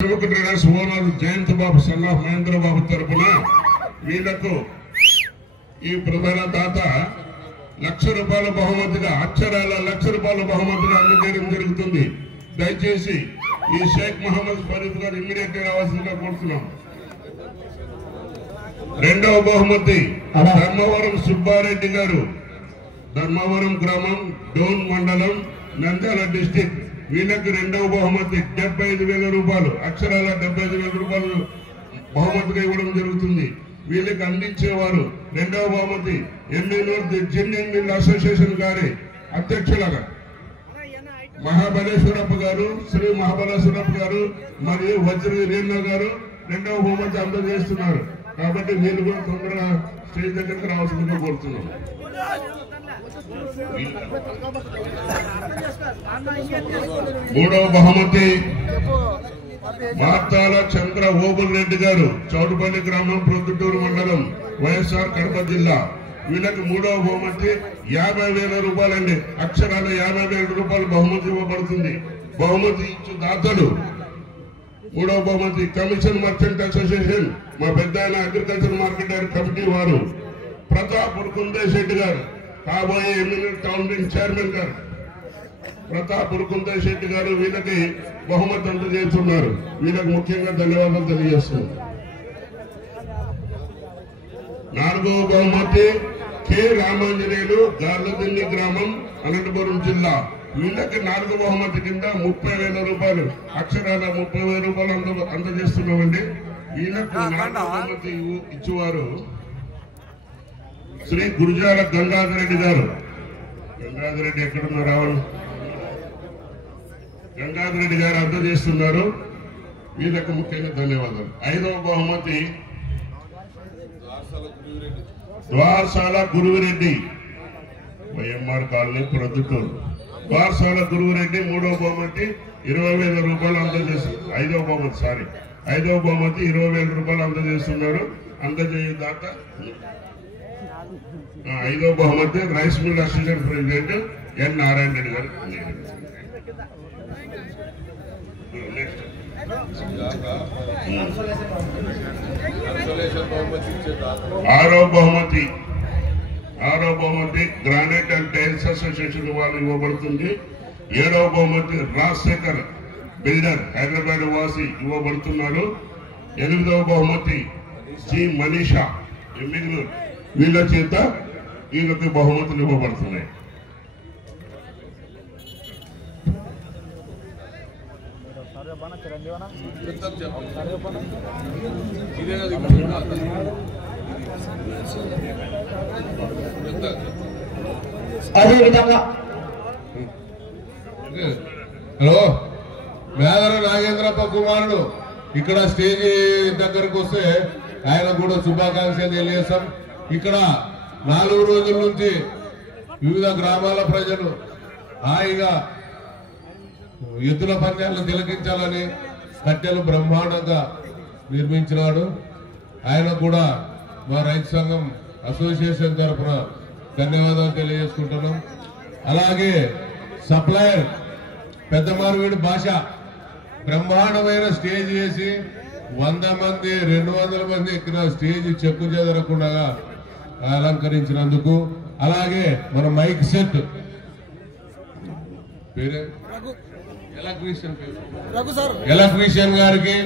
Traders owner Jayanth బాబు సల్లా మహేంద్ర బాబు తరఫున వీళ్లకు ఈ ప్రధాన దాత ₹1,00,000 బహుమతిగా అక్షరాల ₹1,00,000 బహుమతిగా అందజేయడం జరుగుతుంది. దయచేసి ఈ షేక్ మహమ్మద్ ఫరీద్ గారు ఇమ్మీడియట్ గా రావాల్సిందిగా కోరుతున్నాం. రెండవ బహుమతి ధర్మవరం సుబ్బారెడ్డి గారు, ధర్మవరం గ్రామం, డోన్ మండలం, నంద్యాల డిస్టిక్. వీళ్ళకి రెండవ బహుమతి ₹75,000, అక్షరాల ₹75,000 బహుమతిగా ఇవ్వడం జరుగుతుంది. వీళ్ళకి అందించేవారు రెండవ బహుమతి ఎమ్మెల్యేలు జిన్నింగ్ మిల్ అసోసియేషన్ గారి అధ్యక్షులుగా మహాబలేశ్వరప్ప గారు, శ్రీ మహాబలేశ్వరప్ప గారు మరియు వజ్ర వీరేంద్ర గారు రెండవ బహుమతి అందజేస్తున్నారు. కాబట్టి మీరు కూడా తొందరగా స్టేజ్ దగ్గరికి రావాల్సిందిగా కోరుతున్నాం. మూడవ బహుమతి మార్తాల చంద్ర ఓబుల్ రెడ్డి గారు, చౌటుపల్లి గ్రామం, ప్రొద్దుటూరు మండలం, వైఎస్ఆర్ కడప జిల్లా. వీళ్ళకి మూడవ బహుమతి ₹50,000 అండి. అక్షరాల ₹50,000 బహుమతి ఇవ్వబడుతుంది. బహుమతి ఇచ్చు దాతలు మూడవ బహుమతి కమిషన్ మర్చెంట్ అసోసియేషన్ మా పెద్ద అగ్రికల్చర్ మార్కెట్ కమిటీ వారు ప్రతాప్ కుందేశ్ రెడ్డి గారు, కాబోయే ఎమ్మెల్యే టౌన్ చైర్మన్ గారు ప్రతాప్ కుందేశ్ రెడ్డి గారు వీళ్ళకి బహుమతి అందజేస్తున్నారు. వీళ్ళకి ముఖ్యంగా ధన్యవాదాలు తెలియజేస్తున్నారు. నాలుగవ బహుమతి కె రామాంజనేయులు, గార్లదిన్ని గ్రామం, అనంతపురం జిల్లా. వీళ్ళకి నాలుగో బహుమతి కింద ₹30,000, అక్షరాల ₹30,000 అందజేస్తున్నామండి. వీళ్ళకు నాలుగో బహుమతి ఇచ్చేవారు శ్రీ గురుజాల గంగాధర్ రెడ్డి గారు. గంగాధర్ రెడ్డి ఎక్కడున్నారు? రావాలి. గంగాధర్ రెడ్డి గారు అందజేస్తున్నారు. వీళ్ళకు ముఖ్యంగా ధన్యవాదాలు. ఐదవ బహుమతి ద్వారసాల గురువిరెడ్డి, వైఎంఆర్ కాలనీ, ప్రొద్దుటూరు. ద్వారసాల గురువిరెడ్డి మూడవ బహుమతి ₹20,000 అందజేస్తున్నారు. ఐదవ బహుమతి ₹20,000 అందజేస్తున్నారు. అందజేయదాత ఐదవ బహుమతి rice mill assistant president N Narayana Reddy గారు. ఆరో బహుమతి గ్రానైట్ అండ్ టైల్స్ అసోసియేషన్ వాళ్ళు ఇవ్వబడుతుంది. ఏడవ బహుమతి రాజశేఖర్ బిల్డర్, హైదరాబాద్ వాసి ఇవ్వబడుతున్నారు. ఎనిమిదవ బహుమతి జి మనీషా, ఎమ్మిగులు. వీళ్ళ చేత వీళ్ళకి బహుమతులు ఇవ్వబడుతున్నాయి. అదేవిధంగా హలో, మేదర నాగేంద్రప్ప కుమారుడు ఇక్కడ స్టేజీ దగ్గరకు వస్తే ఆయన కూడా శుభాకాంక్షలు తెలియజేస్తాం. ఇక్కడ 4 రోజుల నుంచి వివిధ గ్రామాల ప్రజలు హాయిగా ఎద్దుల పందాలను తిలకించాలని కట్టెలు బ్రహ్మాండంగా నిర్మించినాడు. ఆయన కూడా మా రైతు సంఘం అసోసియేషన్ తరఫున ధన్యవాదాలు తెలియజేసుకుంటున్నాం. అలాగే సప్లయర్ పెద్ద మార్వేడు భాష బ్రహ్మాండమైన స్టేజ్ వేసి 100 మంది 200 మంది ఎక్కిన స్టేజ్ చెక్కు చెదరకుండా అలంకరించినందుకు, అలాగే మన మైక్ సెట్ పేరే ఎలక్ట్రీషియన్ గారికి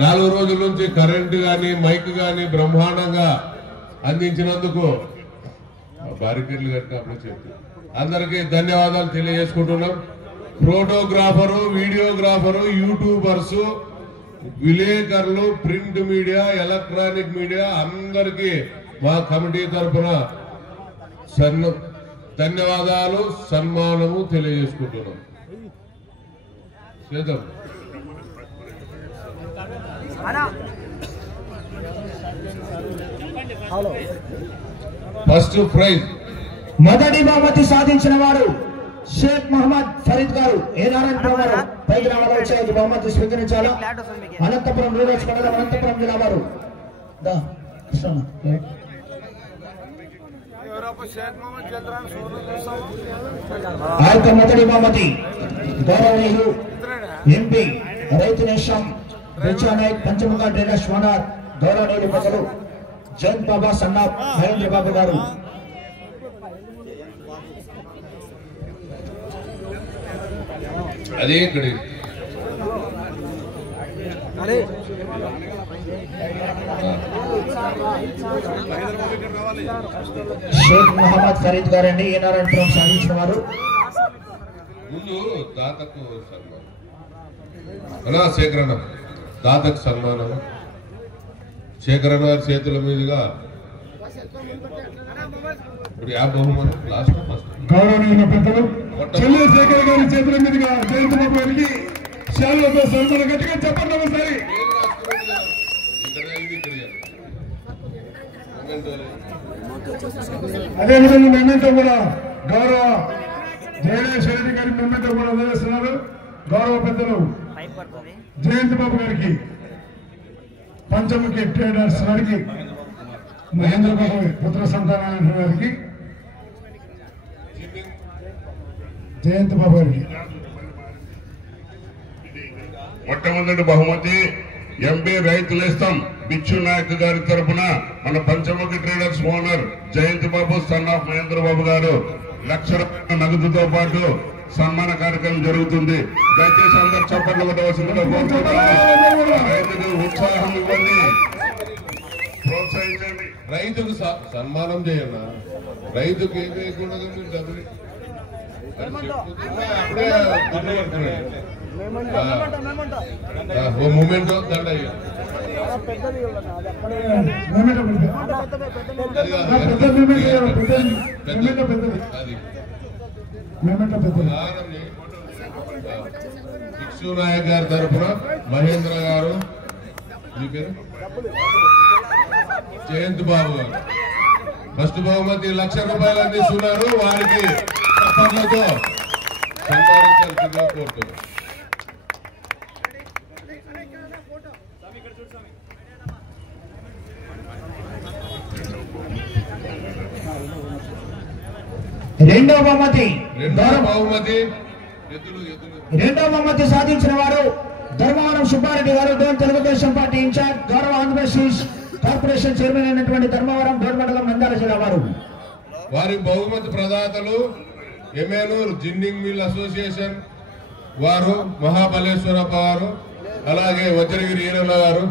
4 రోజుల నుంచి కరెంటు గాని మైక్ గాని బ్రహ్మాండంగా అందించినందుకు బారికేడ్లు కట్టినప్పుడు చెప్పి అందరికీ ధన్యవాదాలు తెలియజేసుకుంటున్నాం. ఫోటోగ్రాఫరు, వీడియోగ్రాఫరు, యూట్యూబర్స్, విలేకరులు, ప్రింట్ మీడియా, ఎలక్ట్రానిక్ మీడియా అందరికీ మా కమిటీ తరఫున ధన్యవాదాలు, సన్మానము తెలియజేసుకుంటున్నాం. చేద్దాం. ఫస్ట్ ప్రైజ్ మొదటి బహుమతి సాధించిన వారు షేక్ మహమ్మద్ ఫరీద్ గారు. ఏ నారాయణపురం వారు పైకి రావాలో వచ్చే బహుమతి స్వీకరించాలా. అనంతపురం రూరల్ మండలం, అనంతపురం జిల్లా వారు. ఆ యొక్క మొదటి బహుమతి గౌరవనీయులు ఎంపీ రైతు నేషం బిర్చా నాయక్ పంచముఖ ట్రేడర్స్ ఓనర్ గౌరవనీయులు పెద్దలు జయంత్ బాబా సన్నా మహేంద్ర బాబు గారు అదే ఇక్కడ షేక్ మహమ్మద్ ఫరీద్ గారండి ఏనారాయణపురం సాధించిన వారు. ముందు దాతకు సన్మానం శేఖరణ దాతకు సన్మానం శేఖరణ గారి చేతుల మీదుగా ఇప్పుడు బహుమానం లాస్ట్ ఫస్ట్ గౌరవనీయుల పెద్దలు చంద్రశేఖర్ గారి చేతుల మీదుగా జయంత్ బాబు గారికి శాలతో సన్మానం గట్టిగా చెప్పండి ఒకసారి. అదేవిధంగా మెమెంటో కూడా గౌరవ జయనేష్ రెడ్డి గారి మెమెంటో కూడా అందజేస్తున్నారు. గౌరవ పెద్దలు జయంత్ బాబు గారికి పంచముఖి ట్రేడర్స్ గారికి మహేంద్ర బాబు పుత్ర సంతానం గారికి జయంత్ బాబు గారికి మొట్టమొదటి బహుమతి ఎంపీ రైతు నేస్తం బిచ్చు నాయక్ గారి తరఫున మన Panchamukhi traders owner Jayanth Babu son of Mahendra Babu garu ₹1,00,000 నగదుతో పాటు సన్మాన కార్యక్రమం జరుగుతుంది. దయచేసి అందరు చప్పట్లు కొట్టవలసిందిగా కోరుకుంటున్నాను. రైతుకు ఉత్సాహం ఇవ్వండి, ప్రోత్సహించండి. రైతుకు సన్మానం చేయాల రైతుకు ఏం చేయకుండా మీరు డబ్బులు అప్పుడే ఓ మూమెంట్ దండ భిక్షు నాయక్ గారి తరఫున మహేంద్ర గారు మీ పేరు జయంత్ బాబు గారు ఫస్ట్ బహుమతి ₹1,00,000 అందిస్తున్నారు. వారికి చప్పట్లతో సన్మానించాల్సిందిగా కోరుతున్నారు. రెండవ బహుమతి ఎద్దులు సాధించిన వారు ధర్మవరం సుబ్బారెడ్డి గారు తెలుగుదేశం పార్టీ ఇన్ఛార్జ్ గౌరవ ఆంధ్రప్రదేశ్ కార్పొరేషన్ చైర్మన్ అయినటువంటి ధర్మవరం మండలం నంద్యాల జిల్లా వారు. వారి బహుమతి ప్రదాతలు ఎమ్మెనూరు జిన్నింగ్ మిల్ అసోసియేషన్ వారు, మహాబలేశ్వరప్ప గారు, అలాగే వజ్రగిరి ఈరన్న గారు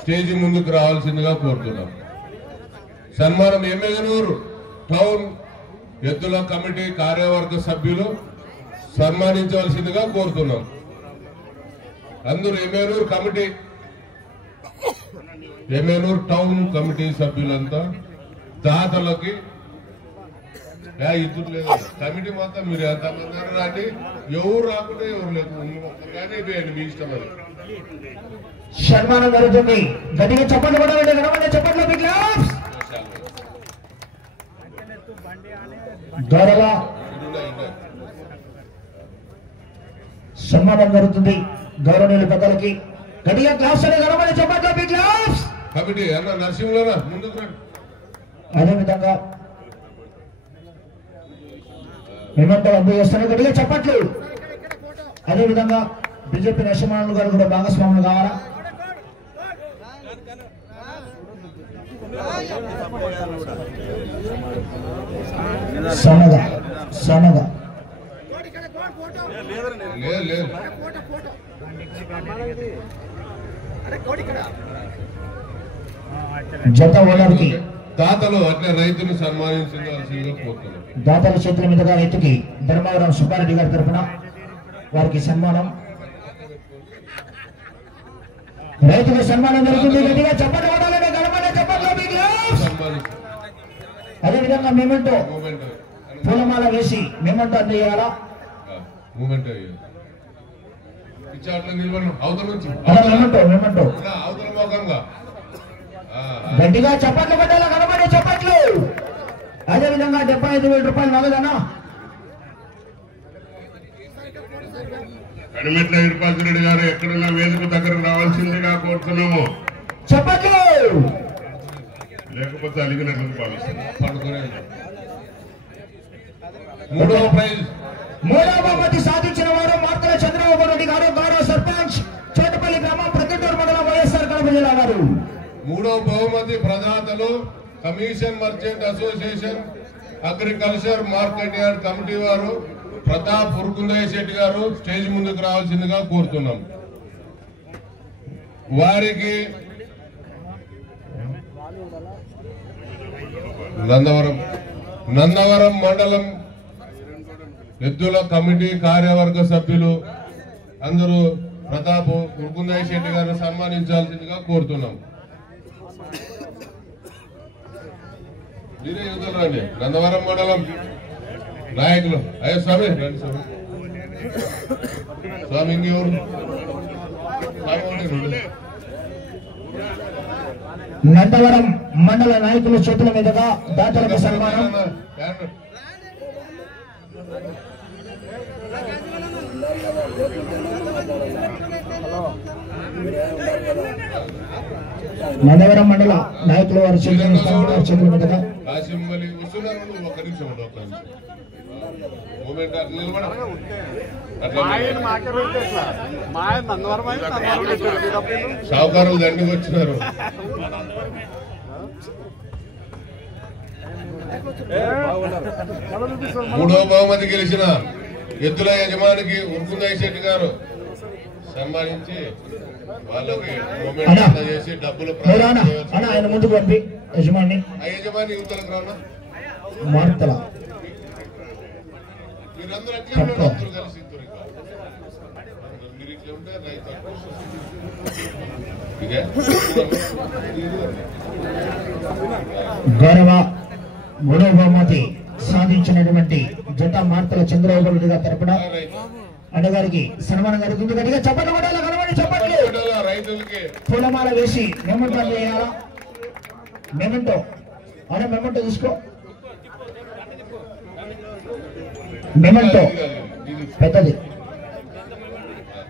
స్టేజి ముందుకు రావాల్సిందిగా కోరుతున్నాం. సన్మానం ఎమ్మెనూరు టౌన్ ఎద్దుల కమిటీ కార్యవర్గ సభ్యులు సన్మానించవలసిందిగా కోరుతున్నాం. అందరూ ఎమ్మెనూరు టౌన్ కమిటీ సభ్యులంతా దాతలకి ఇద్దరు లేదు కమిటీ మొత్తం మీరు ఎంతమంది రాండి, ఎవరు రాకుంటే ఎవరు లేదు కానీ వేయండి మీ ఇష్టం. అది సన్మానం జరుగుతుంది. గట్టిగా చప్పట్లు కూడా చప్పట్లు గౌరవ సన్మానం జరుగుతుంది. గౌరవనీయుల పెద్దలకి గట్టిగా క్లాస్ గడవని చప్పట్లు కమిటీ అన్న నరసింహులనా ముందుకు రండి. అదేవిధంగా మేమంతా అందజేస్తాను గట్టిగా చప్పట్లు. అదేవిధంగా బీజేపీ నరసింహరావు గారు కూడా భాగస్వాములు కావాలా? సనగా లేదు జత ఓనర్కి దాతలు అట్లా రైతును సన్మానించాల్సిందిగా కోరుతున్నాం. దాతల చేతుల మీదుగా రైతుకి ధర్మవరం సుబ్బారెడ్డి గారి తరఫున వారికి సన్మానం. రైతుకి సన్మానం జరుగుతుంది. గట్టిగా చప్పట్లు కొట్టాలని అదేవిధంగా మేమంటూ పూలమాల వేసి మేమంటూ అందజేయాలా? మూమెంట్ నిలబడి అవతల నుంచి మేమంటూ అవతల మోకంగా గట్టిగా చప్పట్లు కొట్టాలా? కనబడే చప్పట్లు. అదేవిధంగా ₹75,000 నగదనా కడిమెట్ల వీరపాసిరెడ్డి గారు ఎక్కడున్న వేదిక దగ్గర రావాల్సిందిగా కోరుతున్నాము. చప్పట్లు లేకపోతే అలిగినట్లు భావిస్తున్నాం. మూడవ ప్రైజ్ బహుమతి సాధించిన వారు మార్తల చంద్రబాబు రెడ్డి గారు, గౌరవ సర్పంచ్ చోటపల్లి గ్రామం ప్రతి జిల్లా వారు. మూడో బహుమతి ప్రదాతలు commission merchant association agriculture market yard committee వారు ప్రతాప్ ఉరుకుందయ్య శెట్టి గారు స్టేజ్ ముందుకు రావాల్సిందిగా కోరుతున్నాం. వారికి నందవరం మండలం ఎద్దుల కమిటీ కార్యవర్గ సభ్యులు అందరూ ప్రతాప్ ఉరుకుందయ్య శెట్టి గారిని సన్మానించాల్సిందిగా కోరుతున్నాం. మీరే యువతలు రండి. నందవరం మండలం నాయకులు అయ్యో స్వామి రండి స్వామి. స్వామి ఇంకెవరు నందవరం మండల నాయకుల చేతుల మీదుగా దాతలకు సన్మానం. నందవరం మండల నాయకుల వారి చేతుల మీదుగా కాశింబలి వస్తున్నారు. ఒక్క నిమిషం ఉండి ఒక్క నిమిషం మూమెంట్ నిలబడ షావుకారులు దండికి వచ్చినారు. మూడో బహుమతి గెలిచిన ఎద్దుల యజమానికి ఉరుకుందయ్య శెట్టి గారు సన్మానించి వాళ్ళకి మూమెంట్ అంతా చేసి డబ్బులు ఆయన ముందుకు పంపి యజమాని యజమాని యువతలకు రానా మార్తల మీరందరూ అట్లే అందరూ కలిసి ఇద్దరు మీరు ఇట్లా ఉంటే రైతు గౌరవ మూడో బహుమతి సాధించినటువంటి జత మార్తల చంద్రబాబు రెడ్డి గారి తరపున అన్నగారికి సన్మానం జరుగుతుంది. గట్టిగా చప్పట్లు కొట్టాలి. కనబడి చప్పట్లు రైతులకి పూలమాల వేసి మెమెంటో వేయాలా. మెమెంటో అనే మెమెంటో తీసుకో. మెమెంటో పెద్దది.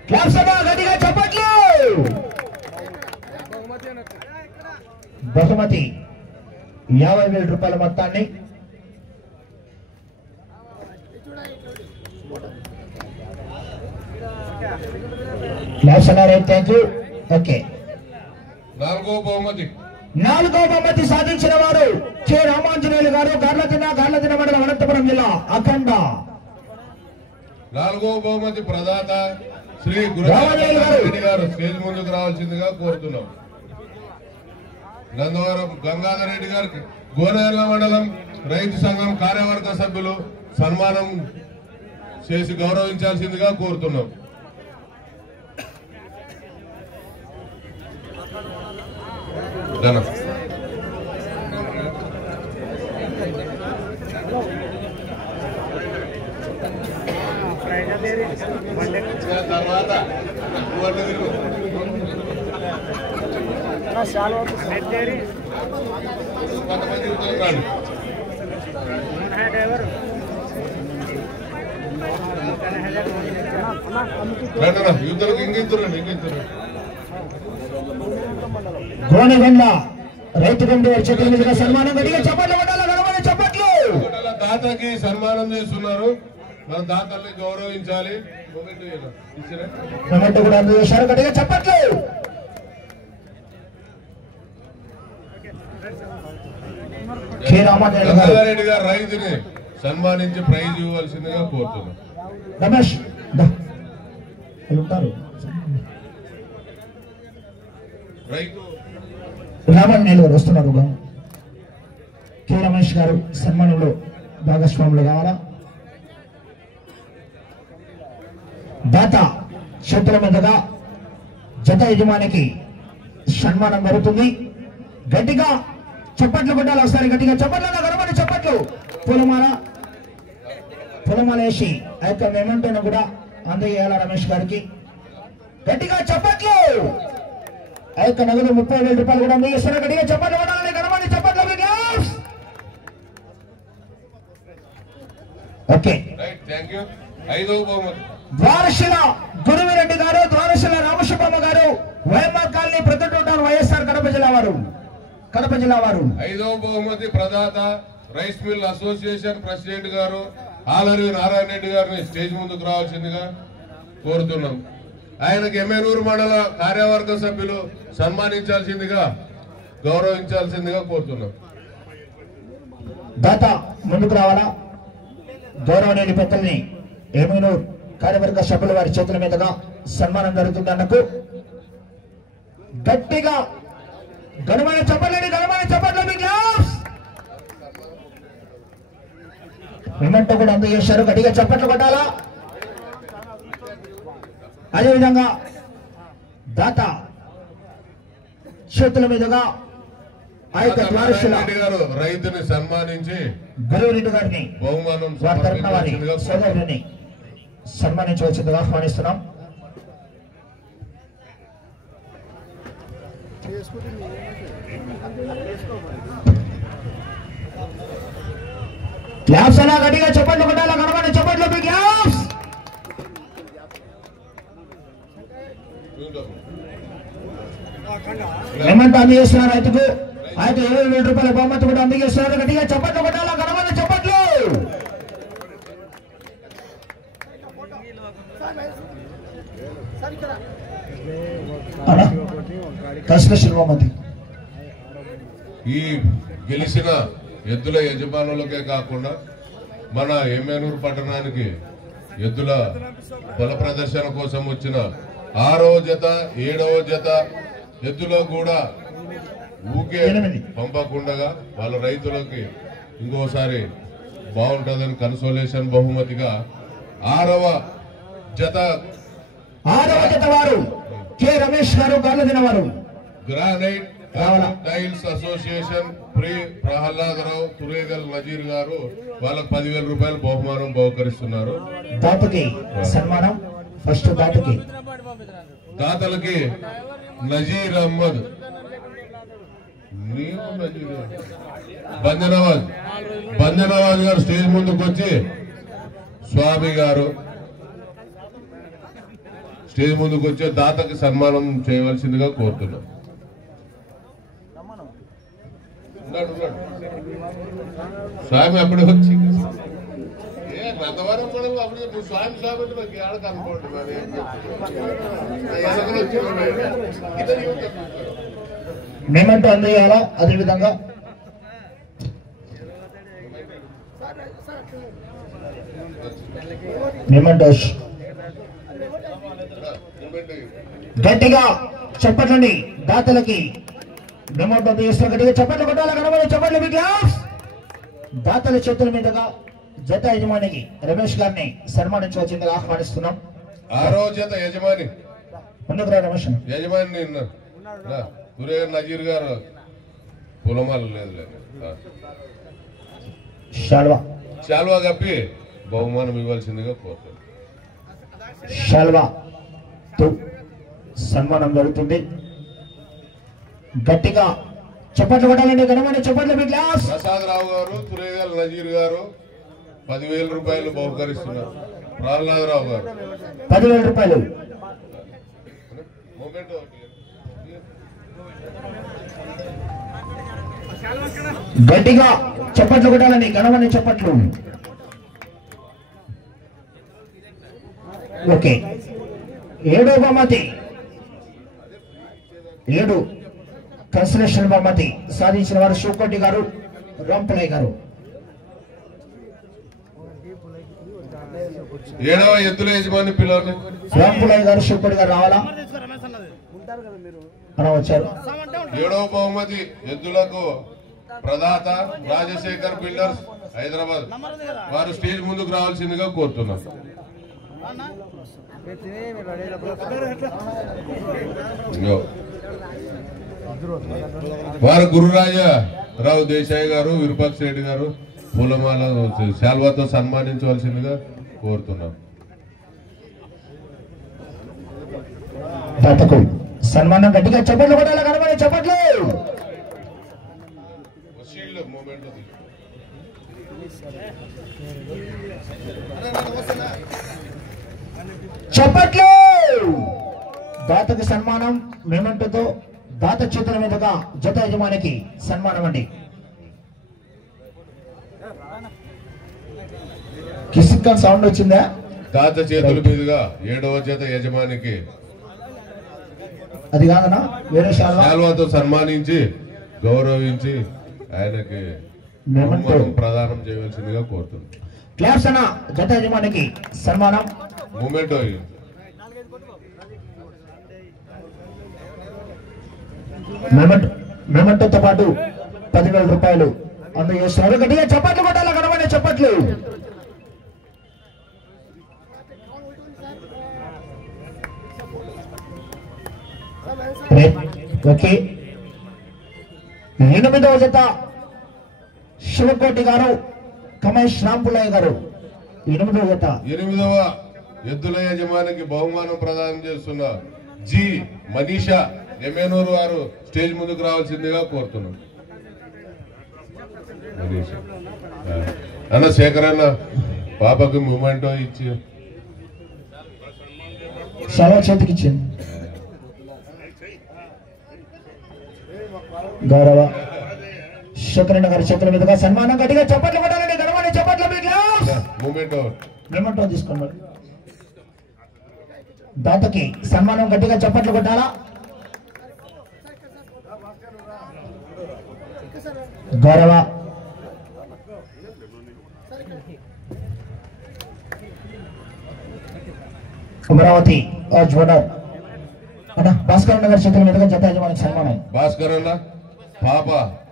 క్లాస్ గట్టిగా చప్పట్లు. బహుమతి 50,000 రూపాయల మొత్తాన్ని థ్యాంక్ యూ. ఓకే, నాలుగో బహుమతి సాధించిన వారు కె రామాంజనేయులు గారు, గార్లదిన మండలం అనంతపురం జిల్లా అఖండ. నాలుగో బహుమతి ప్రదాత శ్రీ గురురెడ్డి గారు స్టేజ్ ముందుకు రావాల్సిందిగా కోరుతున్నాం. నందవరం గంగాధర్ రెడ్డి గారికి గోనేర్ల మండలం రైతు సంఘం కార్యవర్గ సభ్యులు సన్మానం చేసి గౌరవించాల్సిందిగా కోరుతున్నాం. తర్వాత కొంతమంది యుద్ధలకు ఇంగిద్దరు గోనెగండ్ల రైతు గండి చేతుల మీదుగా సన్మానం. గట్టిగా చప్పట్లు కొట్టాలి. చప్పట్లు. దాతకి సన్మానం చేస్తున్నారు. మన దాతల్ని గౌరవించాలి. మొమెంట్ కూడా అందజేశారు. గట్టిగా చప్పట్లు. గంగారెడ్డి గారు రైతుని సన్మానించి ప్రైజ్ ఇవ్వాల్సిందిగా కోరుతున్నాం. రమేష్ ఉంటారు. రైతు రామన్నయ్య గారు వస్తున్నారు. కె రమేష్ గారు సన్మానంలో భాగస్వాములు కావాలా. దాత చేతుల మీదుగా జత యజమానికి సన్మానం జరుగుతుంది. గట్టిగా చప్పట్లు కొట్టాలి. ఒకసారి గట్టిగా చప్పట్లు కనబడి చప్పట్లు. పూలమాల వేసి ఆ యొక్క మెమెంటోను కూడా అందజేయాల రమేష్ గారికి. గట్టిగా చప్పట్లు. ఆ యొక్క నగదు 30,000 రూపాయలు కూడా అందజేస్తారు. గట్టిగా చప్పట్లు కొట్టాలి. కనబడి చప్పట్లు. ఓకే, ద్వారశిల గురువిరెడ్డి గారు, ద్వారశిల రామసుబ్బమ్మ గారు, వైఎంఆర్ కాలనీ ప్రొద్దుటూరు వైఎస్ఆర్ కడప జిల్లా వారు. ఐదవ బహుమతి ప్రదాత రైస్ మిల్ అసోసియేషన్ ప్రెసిడెంట్ గారు ఆలరి నారాయణ రెడ్డి గారిని స్టేజ్ ముందుకు రావాల్సిందిగా కోరుతున్నాం. ఆయనకు ఎమ్మెనూరు మండల కార్యవర్గ సభ్యులు సన్మానించాల్సిందిగా గౌరవించాల్సిందిగా కోరుతున్నాం. దాత ముందుకు రావాలా. గౌరవనీయులు పెద్దల్ని ఎమ్మెనూరు కార్యవర్గ సభ్యుల వారి చేతుల మీదుగా సన్మానం జరుగుతుంది. అన్నకు గట్టిగా ఘనమైన చప్పట్లండి, ఘనమైన చప్పట్లు. మేమంతా కూడా అందజేశారు, గట్టిగా చప్పట్లు కొట్టాలా. అదేవిధంగా దాత చేతుల మీదుగా ఆ యొక్క ద్వారశుల గారు రైతుని సన్మానించి గురువురెడ్డి గారిని బహుమానం వారి తరఫున వారి సోదరుడిని సన్మానించవలసిందిగా ఆహ్వానిస్తున్నాం. క్లాప్స్ అలా గట్టిగా చప్పట్లు కొట్టాలా, ఘనమైన చప్పట్లు. క్లాప్స్. ఏమంటే అందజేస్తున్నారు రైతుకు. అయితే 20,000 రూపాయల బహుమతి కూడా అందజేస్తున్నారు. గట్టిగా చప్పట్లు కొట్టాలా, ఘనమైన చప్పట్లు. కన్స్ట్రక్షన్ బహుమతి ఈ గెలిచిన ఎద్దుల యజమానులకే కాకుండా మన ఎమ్మెనూరు పట్టణానికి ఎద్దుల బల ప్రదర్శన కోసం వచ్చిన 6వ జత 7వ జత ఎద్దులో కూడా ఊకే పంపకుండా వాళ్ళ రైతులకి ఇంకోసారి బాగుంటుందని కన్సోలేషన్ బహుమతిగా 6వ జత వారు కె రమేష్ గారు గార్లదిన వారు గ్రానైట్ టైల్స్ అసోసియేషన్ ప్రి ప్రహ్లాదరావు తురేగల్ నజీర్ గారు వాళ్ళకి 10,000 రూపాయలు బహుమానం బహుకరిస్తున్నారు. దాతకి సన్మానం. ఫస్ట్ దాతకి దాతలకి నజీర్ అహ్మద్, బంజనవాజ్ గారు స్టేజ్ ముందుకు వచ్చి స్వామి గారు స్టేజ్ ముందుకు వచ్చి దాతకి సన్మానం చేయవలసిందిగా కోరుతున్నాం. స్వామి అప్పుడు వచ్చి నందవరం కూడా అప్పుడు స్వామి స్వామి అంటే నాకు ఏడకు అనుకోండి మరి మేమంటూ అందజేయాలా. అదేవిధంగా మేమంటోష్ గట్టిగా చెప్పండి. దాతలకి మేమంటూ అందజేస్తారు. గట్టిగా చెప్పట్లు కొట్టాలి, కనబడి చెప్పండి. క్లాస్. దాతల చేతుల మీదుగా జత యజమానికి రమేష్ గారిని సన్మానించవలసిందిగా ఆహ్వానిస్తున్నాం. 6వ జత యజమాని ముందుకు రా రమేష్. యజమాని తురేగల్ నజీర్ గారు పొలమాలు లేదు శాల్వా కప్పి బహుమానం ఇవ్వాల్సిందిగా కోరుతారు. శాల్వా సన్మానం జరుగుతుంది. గట్టిగా చప్పట్లు కొట్టాలండి, ఘనమైన చప్పట్లు. క్లాస్. ప్రసాదరావు గారు తురేగల్ నజీర్ గారు 10,000 రూపాయలు బహుకరిస్తున్నారు. ప్రహ్లాదరావు గారు 10,000 రూపాయలు. గట్టిగా చప్పట్లు కొట్టాలని, ఘనమైన చప్పట్లు. ఓకే. 7వ బహుమతి 7 కన్సలేషన్ బహుమతి సాధించిన వారు శివకోటి గారు, రాంపులయ్య గారు. 7వ ఎద్దుల యజమాని పిల్లలు రాంపులయ్య గారు, శివకోటి గారు రావాలా అలా వచ్చారు. 7వ బహుమతి ఎద్దులకు ప్రదాత రాజశేఖర్ బిల్డర్స్ హైదరాబాద్ వారు స్టేజ్ ముందుకు రావాల్సిందిగా కోరుతున్నారు. వారు గురురాజారావు దేశాయ్ గారు, విరూపాక్ష రెడ్డి గారు పూలమాల శాల్వాతో సన్మానించవలసిందిగా కోరుతున్నాం. దాతకు సన్మానం. గట్టిగా చప్పట్లు కొట్టాలి, కనబడే చప్పట్లు. చప్పట్లు. దాతకు సన్మానం. మేమంటూతో దాత చేతుల మీదుగా జత యజమానికి సన్మానం అండి. కిసిక్కన్ సౌండ్ వచ్చిందా? దాత చేతుల మీదుగా 7వ జత యజమానికి అది కాదనా వేరే శాల్వాతో సన్మానించి గౌరవించి ఆయనకి ప్రదానం చేయవలసిందిగా కోరుతున్నాం. క్లాప్స్ అన్న జత యజమానికి సన్మానం మూమెంట్ మెమెంటోతో పాటు 10,000 రూపాయలు అందజేస్తున్నారు. గట్టిగా చప్పట్లు కొట్టాలి, కనబడే చప్పట్లు. ఓకే 8వ జత శివకోటి గారు, కమేష్ రాంపుల్లయ్య గారు. 8వ జత 8వ ఎద్దుల యజమానికి బహుమానం ప్రదానం చేస్తున్న జి మనీషా ఎమ్మెనూరు వారు స్టేజ్ ముందుకు రావాల్సిందిగా కోరుతున్నాం. అన్న శేఖర్ అన్న పాపకి మూమెంటో ఇచ్చి చాలా చేతికి ఇచ్చింది. గౌరవ శేఖరన్న గారి చేతుల మీదుగా సన్మానం. గట్టిగా చప్పట్లు కొట్టాలండి, గడవని చప్పట్లు. మెమెంటో తీసుకోండి. దాతకి సన్మానం గట్టిగా చప్పట్లు కొట్టాలా. గౌరవ అమరావతి ఓనర్ భాస్కర్ నగర్ చేతుల మీదుగా జత యజమానికి సన్మానం. భాస్కర్ అన్న పాప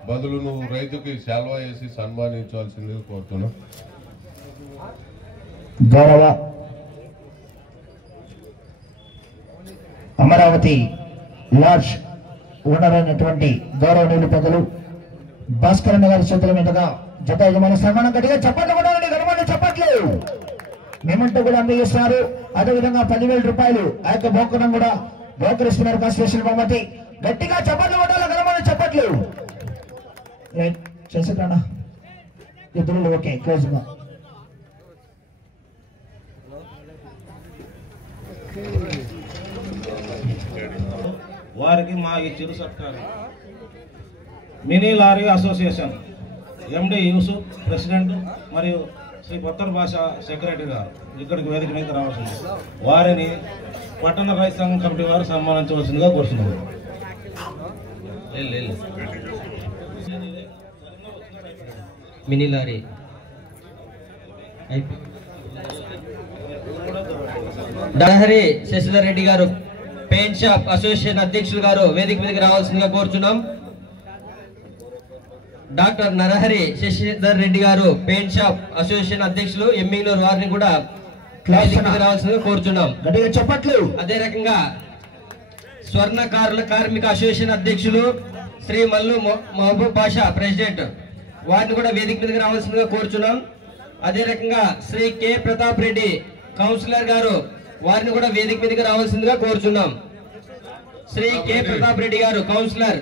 బదులు నువ్వు రైతుకి శాల్వా వేసి సన్మానించాల్సిందిగా కోరుతున్నా. గౌరవ అమరావతి లాడ్జ్ ఓనర్ అయినటువంటి గౌరవనీయులు పెద్దలు భాస్కర్ గారి చేతుల మీదుగా జత యజమాని సన్మానం. గట్టిగా చప్పట్లు కొట్టాలండి, గడవండి చప్పట్లు. మేమంటూ కూడా అందజేస్తున్నారు. అదేవిధంగా 10,000 రూపాయలు ఆ యొక్క బహుకరణం కూడా బహుకరిస్తున్నారు స్పెషల్ బహుమతి. గట్టిగా చప్పట్లు కొట్టాలి, గడవండి చప్పట్లు. చేసేకన్నా ఇద్దరు ఓకే క్లోజ్ గా. వారికి మా ఈ చిరు సత్కారం. మినీ లారీ అసోసియేషన్ ఎండి యూసుఫ్ ప్రెసిడెంట్ మరియు శ్రీ పత్తర్ భాష సెక్రటరీ గారు ఇక్కడికి వేదిక మీద రావాల్సింది. వారిని పట్టణ రైతు సంఘం కమిటీ వారు సన్మానించవలసిందిగా కోరుతున్నారు. మినీ లారీ నరహరి శశిధర్ రెడ్డి గారు పెయింట్ షాప్ అసోసియేషన్ అధ్యక్షులు గారు వేదిక మీదకి రావాల్సిందిగా కోరుచున్నాం. డాక్టర్ నరహరి శశిధర్ రెడ్డి గారు పెయింట్ షాప్ అసోసియేషన్ అధ్యక్షులు ఎమ్మింగ్లూరు వారిని కూడా వేదిక మీదకి రావాల్సిందిగా కోరుచున్నాం. చెప్పట్లు. అదే రకంగా స్వర్ణకారుల కార్మిక అసోసియేషన్ అధ్యక్షులు శ్రీ మల్లు మహబూబ్ బాషా ప్రెసిడెంట్ వారిని కూడా వేదిక మీదకి రావాల్సిందిగా కోరుచున్నాం. అదే రకంగా శ్రీ కె ప్రతాప్ రెడ్డి కౌన్సిలర్ గారు వారిని కూడా వేదిక మీదకి రావాల్సిందిగా కోరుచున్నాం. శ్రీ కె ప్రతాప్ రెడ్డి గారు కౌన్సిలర్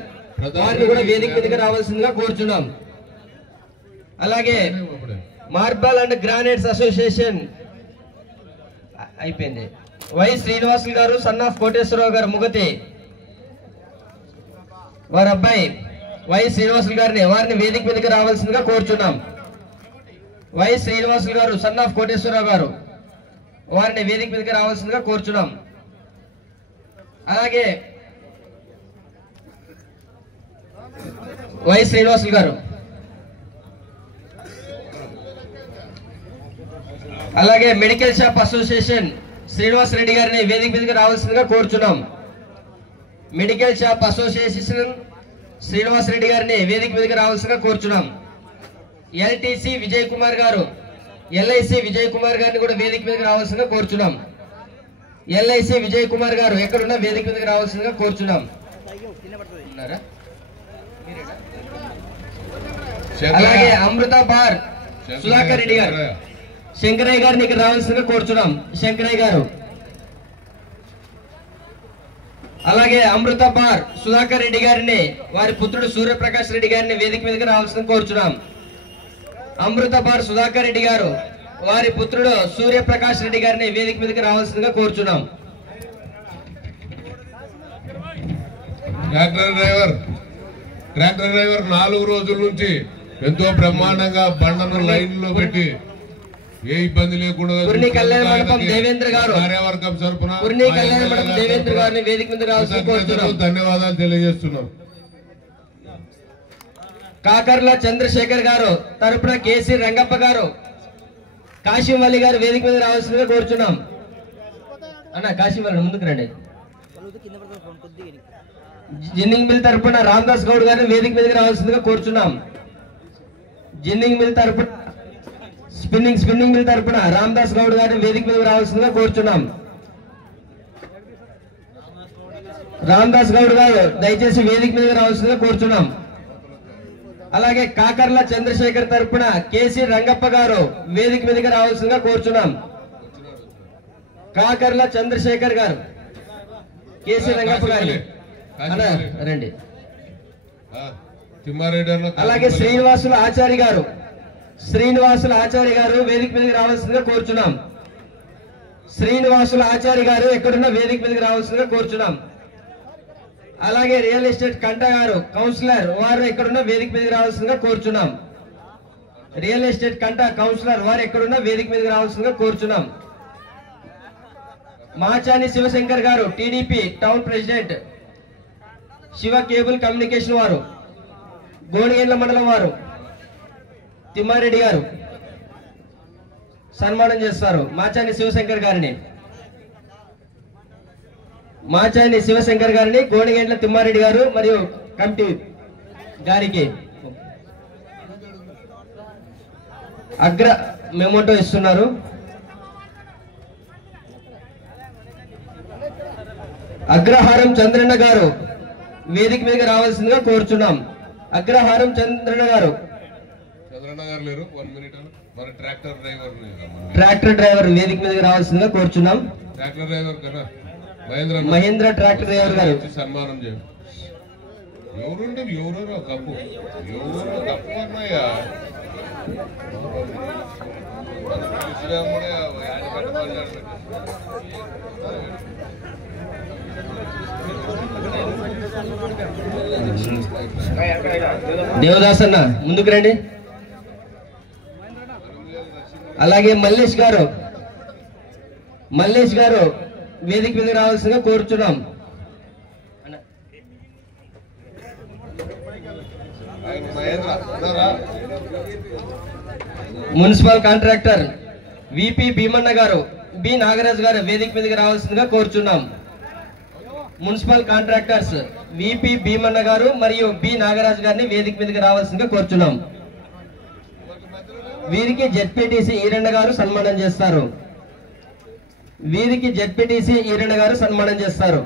వారిని కూడా వేదిక మీదకి రావాల్సిందిగా కోరుచున్నాం. అలాగే మార్బల్ అండ్ గ్రానైట్స్ అసోసియేషన్ అయిపోయింది. వై శ్రీనివాసులు గారు సన్ ఆఫ్ కోటేశ్వరరావు గారు ముగతి వారి అబ్బాయి వై శ్రీనివాసులు గారిని వారిని వేదిక మీదకి రావాల్సిందిగా కోరుచున్నాం. వై శ్రీనివాసులు గారు సన్ ఆఫ్ కోటేశ్వరరావు గారు వారిని వేదిక మీదకి రావాల్సిందిగా కోరుచున్నాం. అలాగే వై శ్రీనివాసులు గారు అలాగే medical shop association Srinivas Reddy గారిని వేదిక మీదకి రావాల్సిందిగా కోరుచున్నాం. Medical shop association Srinivas Reddy గారిని వేదిక మీదకి రావాల్సిందిగా కోరుచున్నాం. ఎల్టీసీ విజయ్ కుమార్ గారు ఎల్ఐసి విజయ్ కుమార్ గారిని కూడా వేదిక మీదకి రావాల్సిందిగా కోరుచున్నాం. ఎల్ఐసి విజయ్ కుమార్ గారు ఎక్కడున్నా వేదిక మీదకి రావాల్సిందిగా కోరుచున్నాం. అలాగే అమృత బార్ సుధాకర్ రెడ్డి గారు శంకరయ్య గారిని ఇక్కడ రావాల్సిందిగా కోరుచున్నాం. శంకరయ్య గారు అలాగే అమృత బార్ సుధాకర్ రెడ్డి గారిని వారి పుత్రుడు సూర్యప్రకాష్ రెడ్డి గారిని వేదిక మీదకి రావాల్సిందిగా కోరుచున్నాం. అమృత బార్ సుధాకర్ రెడ్డి గారు వారి పుత్రుడు సూర్యప్రకాష్ రెడ్డి గారిని వేదిక మీదకి రావాల్సిందిగా కోరుచున్నాం. ట్రాక్టర్ డ్రైవర్ 4 రోజుల నుంచి ఎంతో బ్రహ్మాండంగా బండను లైన్ లో పెట్టి ఏ ఇబ్బంది లేకుండా కుర్ని కళ్యాణ మండపం దేవేంద్ర గారు కార్యవర్గం తరపున కుర్ని కళ్యాణ మండపం దేవేంద్ర గారిని వేదిక మీద రావాల్సి కోరుతున్నాం. ధన్యవాదాలు తెలియజేస్తున్నాం. కాకర్ల చంద్రశేఖర్ గారు తరపున కేసీ రంగప్ప గారు కాశీం వల్లి గారు వేదిక మీద రావాల్సిందిగా కోరుచున్నాం. అన్న కాశీం వల్లి ముందుకు రండి. జిన్నింగ్ మిల్ తరపున రామదాస్ గౌడ్ గారిని వేదిక మీదకి రావాల్సిందిగా కోరుచున్నాం. జిన్నింగ్ మిల్ తరపున స్పిన్నింగ్ మిల్ తరపున రామదాస్ గౌడ్ గారిని వేదిక మీదకి రావాల్సిందిగా కోరుచున్నాం. రామదాస్ గౌడ్ గారు దయచేసి వేదిక మీదకి రావాల్సిందిగా కోరుచున్నాం. అలాగే కాకర్ల చంద్రశేఖర్ తరపున కేసీ రంగప్ప గారు వేదిక మీదకి రావాల్సిందిగా కోరుచున్నాం. కాకర్ల చంద్రశేఖర్ గారు కేసీ రంగప్ప గారిని రండి. అలాగే శ్రీనివాసుల ఆచార్య గారు వేదిక మీదకి రావాల్సిందిగా కోరుచున్నాం. శ్రీనివాసుల ఆచార్య గారు ఎక్కడున్న వేదిక మీదకి రావాల్సిందిగా కోరుచున్నాం. అలాగే రియల్ ఎస్టేట్ కంట గారు కౌన్సిలర్ వారు ఎక్కడున్న వేదిక మీదకి రావాల్సిందిగా కోరుచున్నాం. రియల్ ఎస్టేట్ కంట కౌన్సిలర్ వారు ఎక్కడున్న వేదిక మీదకి రావాల్సిందిగా కోరుచున్నాం. మాచాని శివశంకర్ గారు TDP town president, Shiva cable communication వారు, గోడిగేండ్ల మండలం వారు తిమ్మారెడ్డి గారు సన్మానం చేస్తారు. మాచాని శివశంకర్ గారిని గోడిగేండ్ల తిమ్మారెడ్డి గారు మరియు కమిటీ గారికి అగ్ర మెమోటో ఇస్తున్నారు. అగ్రహారం చంద్రన్న గారు వేదిక మీదకి రావాల్సిందిగా కోరుచున్నాం. అగ్రహారం చంద్రన్న గారు లేరు. 1 మినిట్. మన ట్రాక్టర్ డ్రైవర్ వేదిక మీదకి రావాల్సిందిగా కోరుచున్నాం. ట్రాక్టర్ డ్రైవర్ కదా మహేంద్ర ట్రాక్టర్ డ్రైవర్ గారు సన్మానం చేయండి. ఎవరు కప్పు అన్నయ్యా దేవదాస్ అన్న ముందుకు రండి. అలాగే మల్లేష్ గారు వేదిక మీద రావాల్సిందిగా కోరుచున్నాం. మున్సిపల్ కాంట్రాక్టర్ విపి భీమన్న గారు, బి నాగరాజు గారు వేదిక మీదకి రావాల్సిందిగా కోరుచున్నాం. మున్సిపల్ కాంట్రాక్టర్స్ విపి భీమన్న గారు మరియు బి నాగరాజు గారిని వేదిక మీదకి రావాల్సిందిగా కోరుచున్నాం. వీరికి జెడ్పీటీసీ ఈరಣ್ణ గారు సన్మానం చేస్తారు.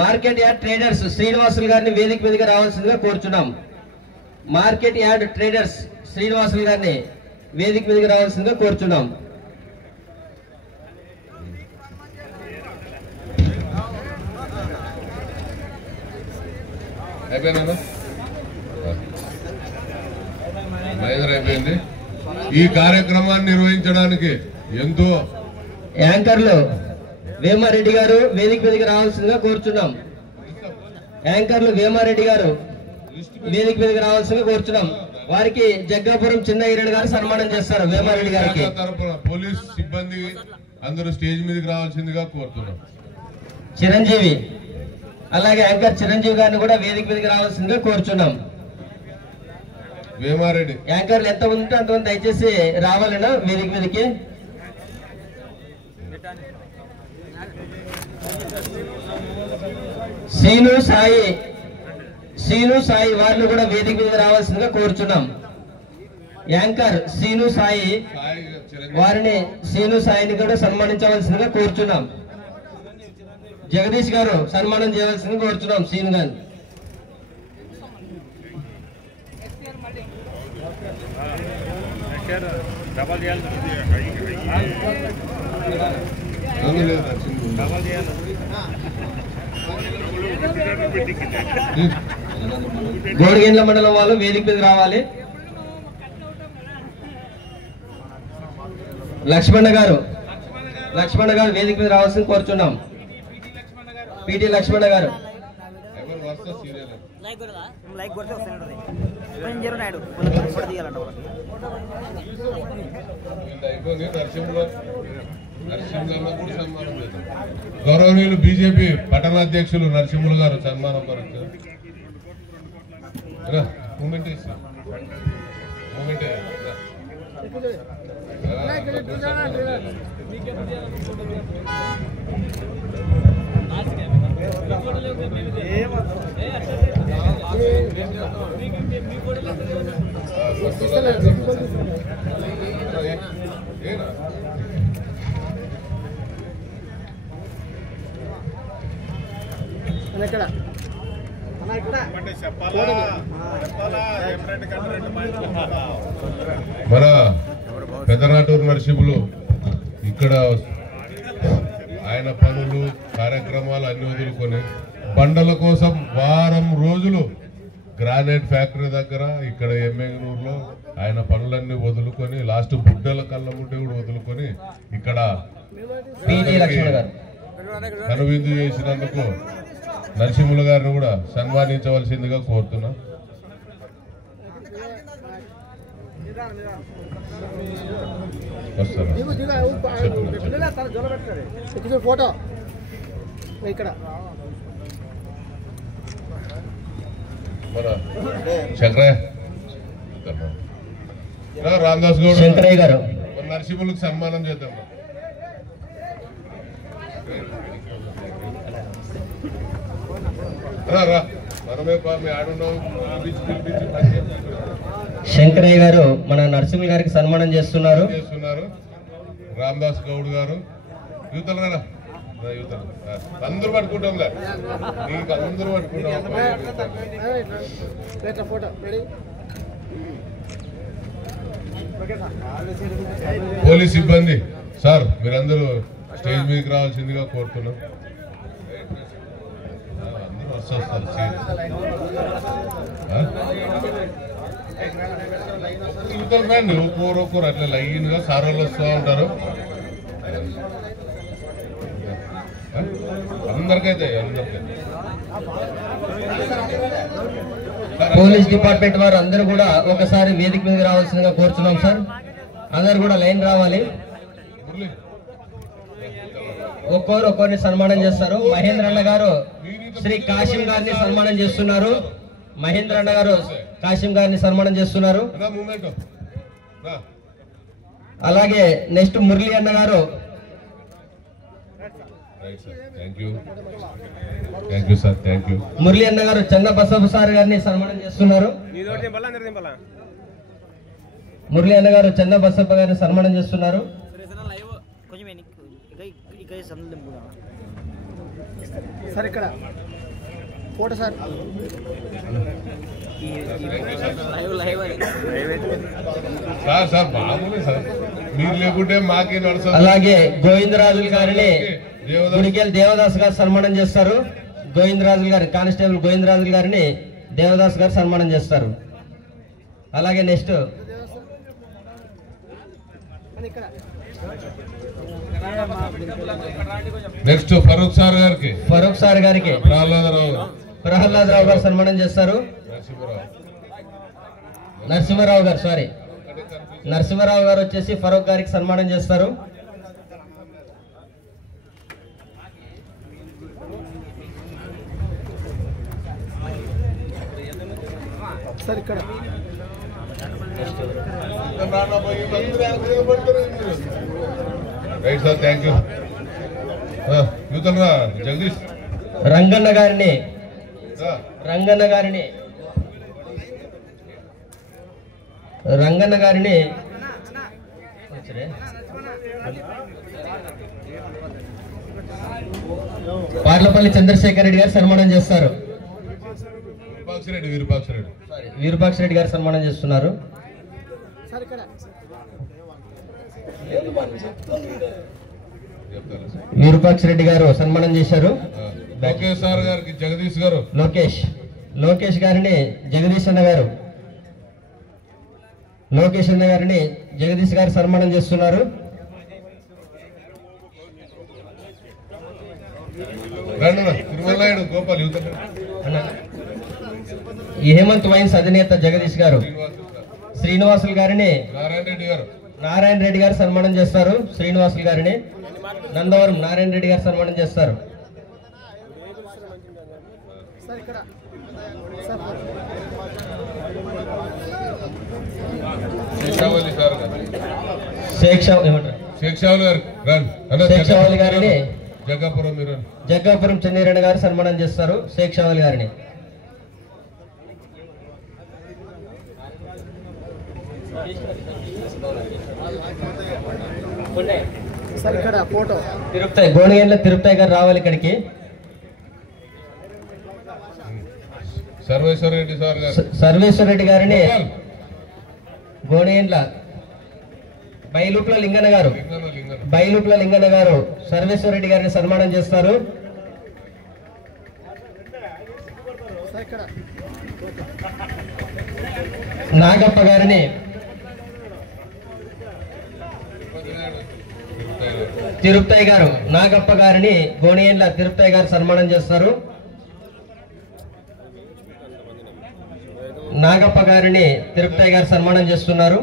మార్కెట్ యార్డ్ ట్రేడర్స్ శ్రీనివాసులు గారిని వేదిక మీదకి రావాల్సిందిగా కోరుచున్నాం. మార్కెట్ యార్డ్ ట్రేడర్స్ శ్రీనివాసులు గారిని వేదిక మీదకి రావాల్సిందిగా కోరుచున్నాం. అయిపోయింది. ఈ కార్యక్రమాన్ని నిర్వహించడానికి ఎంతో యాంకర్లు వేమారెడ్డి గారు వేదిక మీదకి రావాల్సిందిగా కోరుచున్నాం. వారికి జగ్గాపురం చిన్న ఈరడు గారు సన్మానం చేస్తారు. వేమారెడ్డి గారికి తరపున పోలీస్ సిబ్బంది అందరూ స్టేజ్ మీదకి రావాల్సిందిగా కోరుతున్నాం. చిరంజీవి, అలాగే యాంకర్ చిరంజీవి గారిని కూడా వేదిక మీదకి రావాల్సిందిగా కోరుచున్నాం. వేమారెడ్డి యాంకర్లు ఎంత ఉంటే అంతమంది దయచేసి రావాలన్నా వేదిక మీదకి. శ్రీను సాయి వారిని కూడా వేదిక మీద రావాల్సిందిగా కోరుచున్నాం. యాంకర్ శ్రీను సాయిని కూడా సన్మానించవలసిందిగా కోరుచున్నాం. జగదీష్ గారు సన్మానం చేయవలసిందిగా కోరుచున్నాం. శ్రీను గారు గోడిగేండ్ల మండలం వాళ్ళు వేదిక మీద రావాలి. లక్ష్మణ గారు వేదిక మీద రావాల్సింది కోరుచున్నాం. పిటి లక్ష్మణ గారు వరుస సీరియల్ లైక్ కొడితే వస్తాయి పని నాయుడు ఫోటో తీయాలంట అయిపోయి నరసింహులన్న కూడా సన్మానం చేద్దాం. గౌరవనీయులు బీజేపీ పట్టణాధ్యక్షులు నరసింహులు గారు సన్మానం పరుస్తారు. మూమెంట్ మన పెదనాటూరు నరసింహులు ఇక్కడ ఆయన పనులు కార్యక్రమాలు అన్ని వదులుకొని బండల కోసం వారం రోజులు గ్రానైట్ ఫ్యాక్టరీ దగ్గర ఇక్కడ ఎమ్మెగనూరులో ఆయన పనులన్నీ వదులుకొని లాస్ట్ బుడ్డల కళ్ళ ముడ్డ కూడా వదులుకొని ఇక్కడ కనువిందు చేసినందుకు నరసింహులు గారిని కూడా సన్మానించవలసిందిగా కోరుతున్నా. ఫోటో ఇక్కడ మన శంకరయ్య రామదాస్ గౌడ్ శంకరయ్య గారు నరసింహులకు సన్మానం చేద్దాం. శంకరయ్య గారు మన నరసింహులు గారికి సన్మానం చేస్తున్నారు. రామదాస్ గౌడ్ గారు యువతలు కదా అందరూ పట్టుకుంటాం నీకు అందరూ పట్టుకుంటాం. పోలీస్ సిబ్బంది సార్ మీరందరూ స్టేజ్ మీదకి రావాల్సిందిగా కోరుతున్నాం. రండి ఒక్కొక్కరు అట్లా లైన్ గా సార్ వాళ్ళు వస్తూ ఉంటారు. అందరికైతే పోలీస్ డిపార్ట్మెంట్ వారు అందరూ కూడా ఒకసారి వేదిక మీద రావాల్సిందిగా కోరుతున్నాం సార్. అందరు కూడా లైన్ రావాలి. ఒక్కొక్కరిని సన్మానం చేస్తారు. మహేంద్ర అన్న గారు శ్రీ కాశీం గారిని సన్మానం చేస్తున్నారు. మహేంద్ర అన్న గారు కాశీం గారిని సన్మానం చేస్తున్నారు. అలాగే నెక్స్ట్ మురళి అన్న గారు మురళి అన్న గారు చంద బసవ సార్ గారిని సన్మానం చేస్తున్నారు. మురళి అన్న గారు చంద బసప్ప గారిని సన్మానం చేస్తున్నారు. సార్ ఇక్కడ ఫోటో సార్ మీరు లేకుంటే మాకే నడుస్తుంది. అలాగే గోవిందరాజుల గారిని గుడికెళ్ళి దేవదాస్ గారు సన్మానం చేస్తారు. గోవిందరాజుల గారు కానిస్టేబుల్ గోవిందరాజుల గారిని దేవదాస్ గారు సన్మానం చేస్తారు. అలాగే నెక్స్ట్ ఫరూక్ సార్ గారికి ప్రహ్లాదరావు గారు సన్మానం చేస్తారు. నరసింహారావు గారు సారీ నరసింహారావు గారు వచ్చేసి ఫరూక్ గారికి సన్మానం చేస్తారు. సార్ ఇక్కడ right sir thank you. Jagadish Ranganna గారిని పార్లపల్లి చంద్రశేఖర్ రెడ్డి గారు సన్మానం చేస్తారు. విరూపాక్ష రెడ్డి గారు సన్మానం చేస్తున్నారు. విరూపాక్ష రెడ్డి గారు సన్మానం చేశారు. లోకేష్ గారిని జగదీష్ అన్న గారిని జగదీష్ గారు సన్మానం చేస్తున్నారు. తిరుమలనాయుడు గోపాల్ యువత ఈ హేమంత్ వైన్స్ అధినేత జగదీష్ గారు శ్రీనివాసులు గారిని నారాయణ రెడ్డి గారు సన్మానం చేస్తారు. శ్రీనివాసులు గారిని నందవరం నారాయణ రెడ్డి గారు సన్మానం చేస్తారు. శేక్షావళి గారిని జగ్గాపురం చంద్రరెడ్డి గారు సన్మానం చేస్తారు. శేక్షావళి గారిని తిరుపతి గోణిగండ్ల తిరుపతి గారు రావాలి ఇక్కడికి. సర్వేశ్వర రెడ్డి గారిని గోణిగండ్ల బయలుప్ల లింగన్న గారు సర్వేశ్వర రెడ్డి గారిని సన్మానం చేస్తారు. నాగప్ప గారిని తిరుపతి గారు నాగప్ప గారిని గోణిగండ్ల తిరుపతి గారు సన్మానం చేస్తారు. నాగప్ప గారిని తిరుపతి గారు సన్మానం చేస్తున్నారు.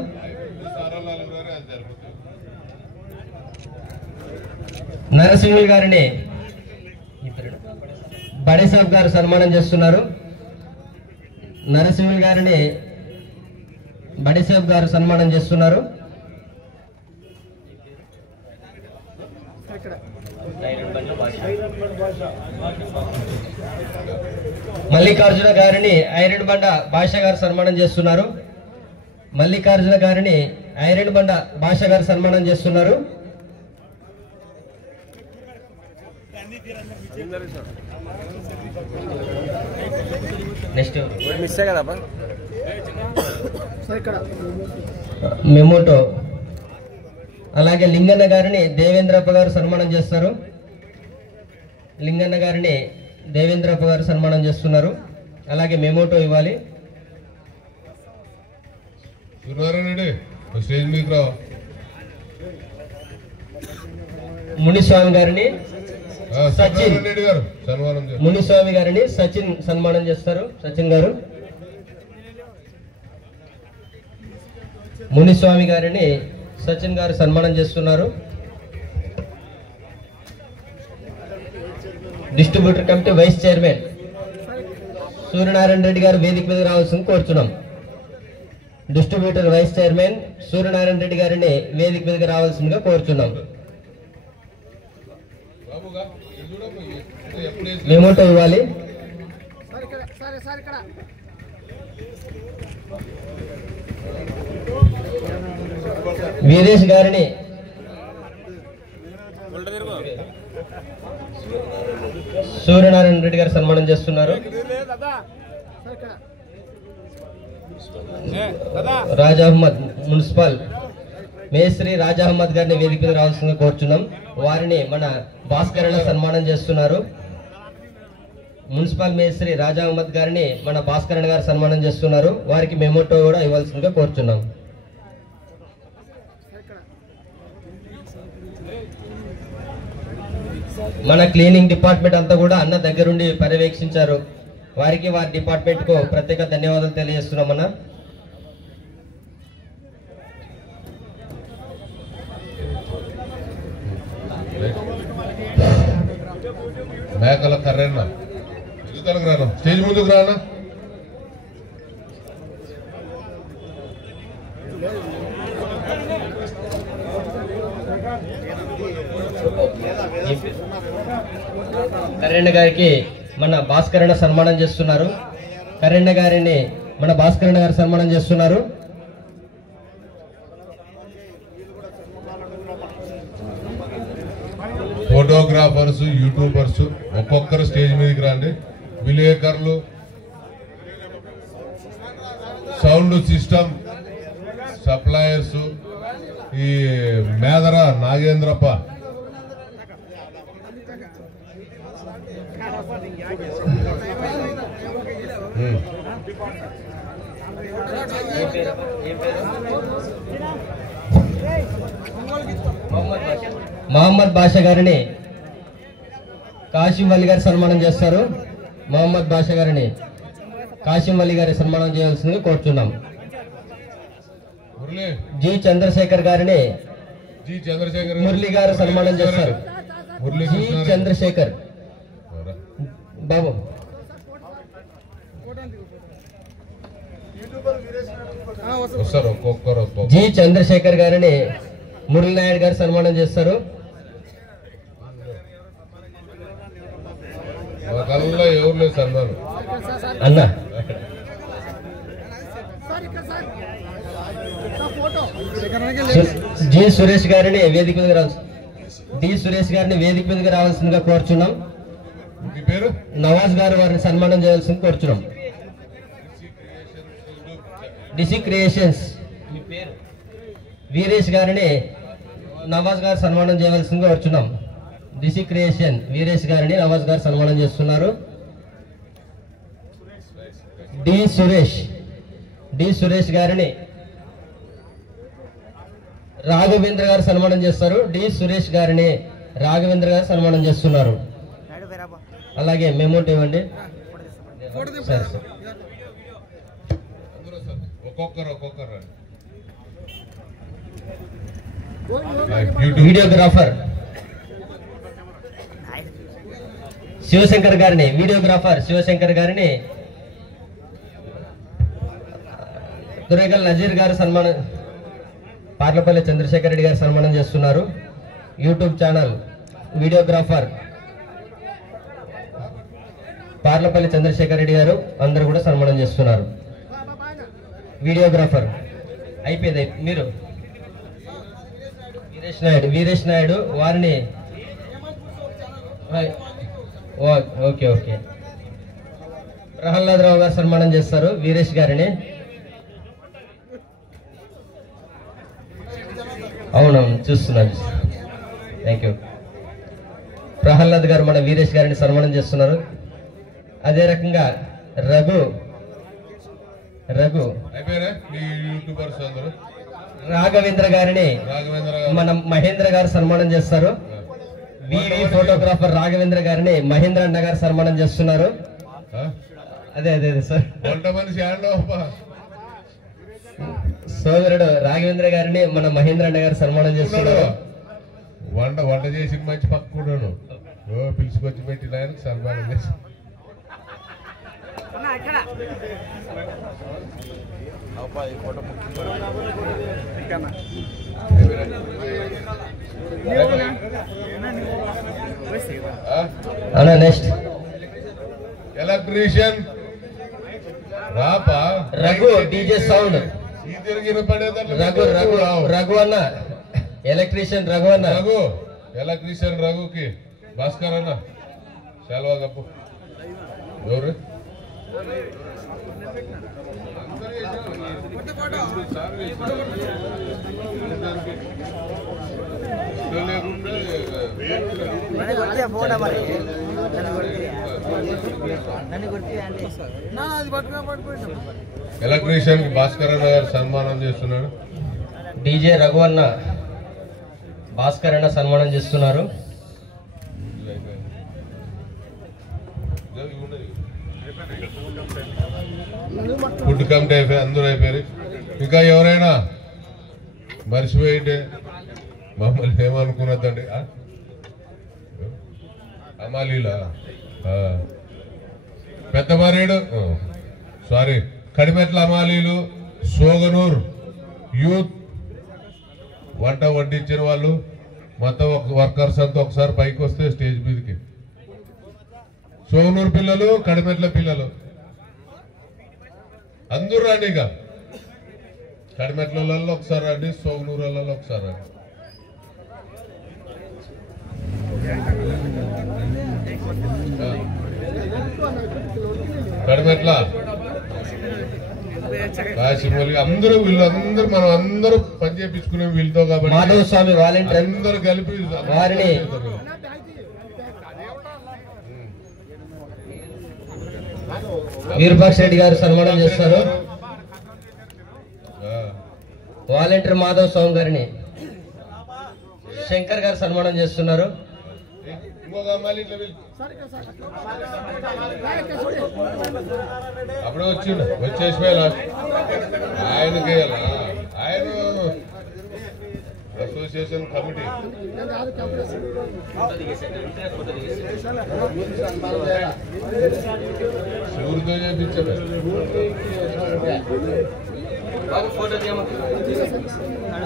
నరసింహులు గారిని బడేసాబ్ గారు సన్మానం చేస్తున్నారు. నరసింహులు గారిని బడేసాబ్ గారు సన్మానం చేస్తున్నారు. మల్లికార్జున గారిని ఐరన్ బండ భాష గారు సన్మానం చేస్తున్నారు. మల్లికార్జున గారిని ఐరన్ బండ భాష గారు సన్మానం చేస్తున్నారు. నెక్స్ట్ మెమోటో అలాగే లింగన్న గారిని దేవేంద్రప్ప గారు సన్మానం చేస్తారు. లింగన్న గారిని దేవేంద్రప్ప గారు సన్మానం చేస్తున్నారు. అలాగే మెమోటో ఇవ్వాలి. మునిస్వామి గారిని సచిన్ మునిస్వామి గారిని సచిన్ సన్మానం చేస్తారు. సచిన్ గారు మునిస్వామి గారిని సచిన్ గారు సన్మానం చేస్తున్నారు. Distributor committee vice chairman Suryanarayana Reddy గారు వేదిక మీద రావాల్సింది కోరుచున్నాం. Distributor vice chairman Suryanarayana Reddy గారిని వేదిక మీదకి రావాల్సిందిగా కోరుచున్నాం. మెమోటో ఇవ్వాలి. వీరేష్ గారిని సూర్యనారాయణ రెడ్డి గారు సన్మానం చేస్తున్నారు. రాజా అహ్మద్ మున్సిపల్ మేస్త్రి రాజా అహ్మద్ గారిని వేదిక మీద రావాల్సిందిగా కోరుచున్నాం. వారిని మన భాస్కర్ అన్న సన్మానం చేస్తున్నారు. మున్సిపల్ మేస్త్రి రాజా అహ్మద్ గారిని మన భాస్కర్ అన్న గారు సన్మానం చేస్తున్నారు. వారికి మెమోటో కూడా ఇవ్వాల్సిందిగా కోరుచున్నాం. మన క్లీనింగ్ డిపార్ట్మెంట్ అంతా కూడా అన్న దగ్గరుండి పర్యవేక్షించారు. వారికి వారి డిపార్ట్మెంట్ కు ప్రత్యేక ధన్యవాదాలు తెలియజేస్తున్నాం. అన్న మేకల కర్రన్న రాను స్టేజ్ ముందుకు రానా. కరెంట్ గారికి మన భాస్కర్ అన్న సన్మానం చేస్తున్నారు. కరెంట్ గారిని మన భాస్కర్ అన్న గారు సన్మానం చేస్తున్నారు. ఫోటోగ్రాఫర్స్ యూట్యూబర్స్ ఒక్కొక్కరు స్టేజ్ మీదకి రండి. విలేకరులు సౌండ్ సిస్టమ్ సప్లయర్స్ ఈ మేదర నాగేంద్రప్ప మహమ్మద్ బాషా గారిని కాశీం అలీ గారు సన్మానం చేస్తారు. మహమ్మద్ బాషా గారిని కాశీం అలీ గారి సన్మానం చేయాల్సిందిగా కోరుతున్నాం. జి చంద్రశేఖర్ గారిని మురళి గారు సన్మానం చేస్తారు. జి చంద్రశేఖర్ బాబు. జి చంద్రశేఖర్ గారిని మురళి నాయుడు గారు సన్మానం చేస్తారు. అన్న జి సురేష్ గారిని వేదిక మీదకి రావాల్సిందిగా కోరుచున్నాం. నవాజ్ గారు వారిని సన్మానం చేయాల్సింది కోరుచున్నాం. డిసి క్రియేషన్స్ వీరేష్ గారిని నవాజ్ గారు సన్మానం చేయవలసిందిగా కోరుచున్నాం. డిసి క్రియేషన్ వీరేష్ గారిని నవాజ్ గారు సన్మానం చేస్తున్నారు. డి సురేష్ గారిని రాఘవేంద్ర గారు సన్మానం చేస్తారు. డి సురేష్ గారిని రాఘవేంద్ర గారు సన్మానం చేస్తున్నారు. అలాగే మెమోట్ ఇవ్వండి. సరే సార్. వీడియోగ్రాఫర్ శివశంకర్ గారిని దురేగల్ నజీర్ గారు సన్మానం, పార్లపల్లి చంద్రశేఖర్ రెడ్డి గారు సన్మానం చేస్తున్నారు. YouTube channel videographer Parlapalli Chandrasekhar Reddy గారు అందరూ కూడా సన్మానం చేస్తున్నారు. వీడియోగ్రాఫర్ అయిపోయింది. మీరు వీరేష్ నాయుడు వారిని ఓకే ప్రహ్లాద్ రావు గారు సన్మానం చేస్తారు వీరేష్ గారిని. అవునవును చూస్తున్నాను. Thank you. ప్రహ్లాద్ గారు మన వీరేష్ గారిని సన్మానం చేస్తున్నారు. అదే రకంగా రాఘవేంద్ర గారిని మన మహేంద్ర గారు సన్మానం చేస్తారు. వివి ఫోటోగ్రాఫర్ రాఘవేంద్ర గారిని మహేంద్ర అన్న గారు సన్మానం చేస్తున్నారు. అదే సార్. సోదరుడు రాఘవేంద్ర గారిని మన మహేంద్ర అన్న గారు సన్మానం చేస్తున్నారు. వంట చేసి మంచి పక్కకున్నాను పిలుచుకొచ్చి పెట్టిన ఆయనకు సన్మానం చేసి next electrician Raghu DJ sound Raghu అన్న ఎలక్ట్రీషియన్ రఘుకి భాస్కర్ అన్న శాల్వా కప్పు. ఎవరు ఎలక్ట్రీషియన్ భాస్కర్ అన్న గారు సన్మానం చేస్తున్నాడు. డీజే రఘు అన్న భాస్కర్ అన్న సన్మానం చేస్తున్నారు. ఫుడ్ కమిటీ అయిపోయి అందరూ అయిపోయారు. ఇంకా ఎవరైనా మర్చిపోయింటే మమ్మల్ని ఏమనుకున్నదండి. అమాలీలా పెద్ద మారేడు కడిమెట్ల అమాలీలు సోగనూర్ యూత్ వంట వడ్డించిన వాళ్ళు మొత్తం వర్కర్స్ అంతా ఒకసారి పైకి వస్తే స్టేజ్ మీదకి. సోగనూరు పిల్లలు కడిమెట్ల పిల్లలు అందరూ రండి. ఇక కడిమెట్లలో ఒకసారి రండి, సోగనూరులలో ఒకసారి రండి. కడిమెట్ల కాశీమూలి అందరూ వీళ్ళందరూ మనం అందరూ పని చేయించుకునే వీళ్ళతో కాబట్టి మాధవ స్వామి వాలంటీర్ అందరూ కలిపి వారిని వీరభాక్ష రెడ్డి గారు సన్మానం చేస్తారు. వాలంటీర్ మాధవ్ స్వామి గారిని శంకర్ గారు సన్మానం చేస్తున్నారు. ఇంకొక అమ్మాయి ఇట్లా అప్పుడే వచ్చిండు వచ్చేసిపోయి లాస్ట్ ఆయనకి ఆయన అసోసియేషన్ కమిటీ శివుడితో చేపించాడు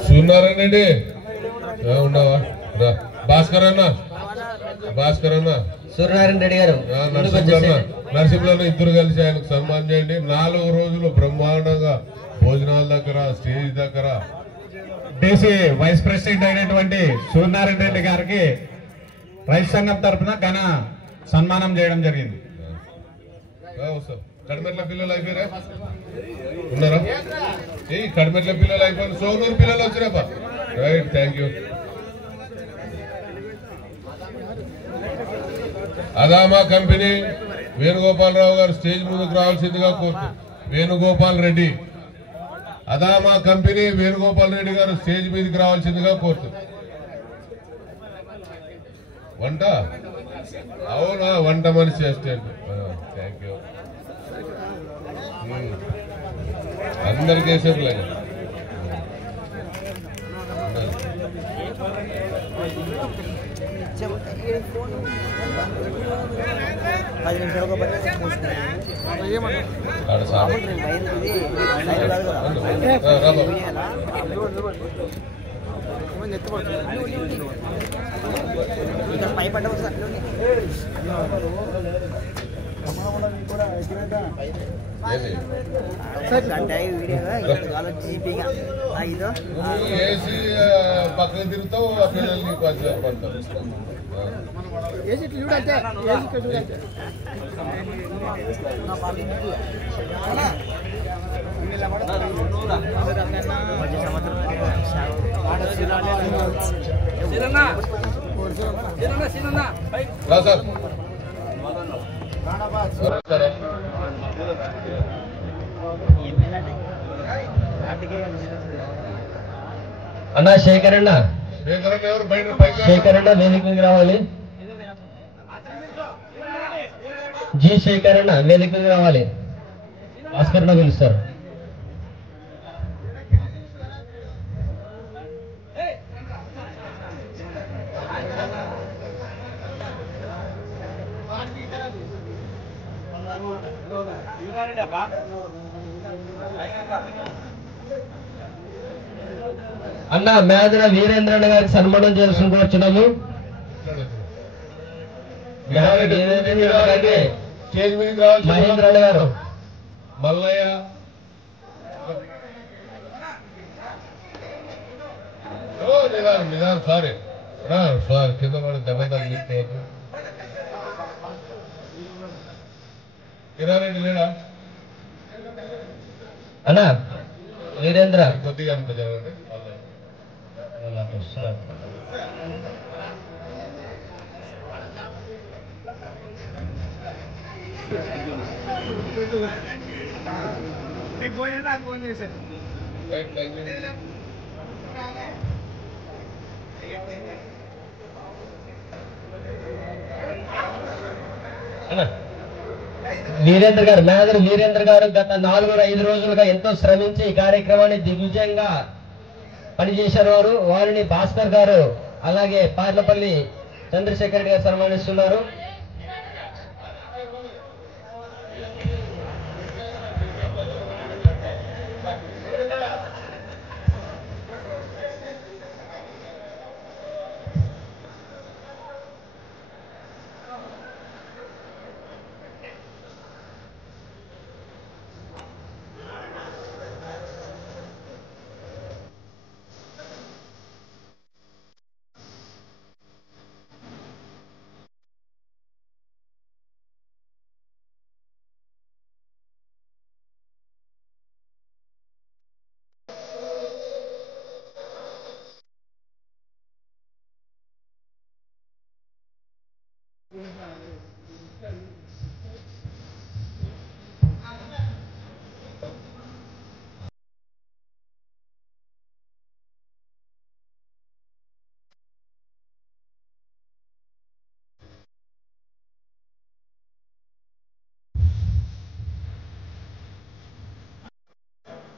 సూర్యనారాయణ రెడ్డి ఉన్నావా రా భాస్కర్ అన్న సూర్యనారాయణ రెడ్డి గారు నరసింహులన్న ఇద్దరు కలిసి ఆయనకు సన్మానం చేయండి 4 రోజులు బ్రహ్మాండంగా భోజనాల దగ్గర స్టేజ్ దగ్గర డీసీ వైస్ ప్రెసిడెంట్ అయినటువంటి సూర్యనారాయణ రెడ్డి గారికి రైతు సంఘం తరఫున ఘన సన్మానం చేయడం జరిగింది. కడిమెట్ల పిల్లలు అయిపోయారా ఉన్నారా కడిమెట్ల పిల్లలు అయిపోయిన సోనూరు పిల్లలు వచ్చినాపా right thank you. Adama company Venugopalarao garu stage ముందుకు రావాల్సిందిగా కోరుతూ Venugopal Reddy Adama company Venugopal Reddy garu stage మీదకి రావాల్సిందిగా కోరుతూ వంట అవునా వంట మనిషి అసిస్టెంట్ థ్యాంక్ యూ అందరికీ వేసేపులే పై పడ్డ ఏసీ పక్కన తిరుగుతావు పిల్లలు నీకు పడతావు సార్ అన్నా శేఖర్ అన్న ఎవరు బయట శేఖర్ అన్న వేదిక మీదకి రావాలి. జి శేఖర్ అన్న వేదిక మీదకి రావాలి. భాస్కర్ అన్న పిలుస్తారు. అన్న మేదన వీరేంద్రన్న గారికి సన్మానం చేయాల్సిన కోరుచున్నాము. స్టేజ్ మీదకి రావాలి మహేంద్రన్న గారు మల్లయ్య నిదానం సారీ సారీ కింద పడి దెబ్బ తగ్గిపోవద్దు. కిరారెడ్డి లేడా అన్న వీరేంద్ర కొద్దిగా అంత జరగండి. వీరేంద్ర గారు మేదర్ వీరేంద్ర గారు గత 4-5 రోజులుగా ఎంతో శ్రమించి ఈ కార్యక్రమాన్ని దిగ్విజయంగా పనిచేశారు. వారిని భాస్కర్ గారు అలాగే పార్లపల్లి చంద్రశేఖర్ గారు సన్మానిస్తున్నారు.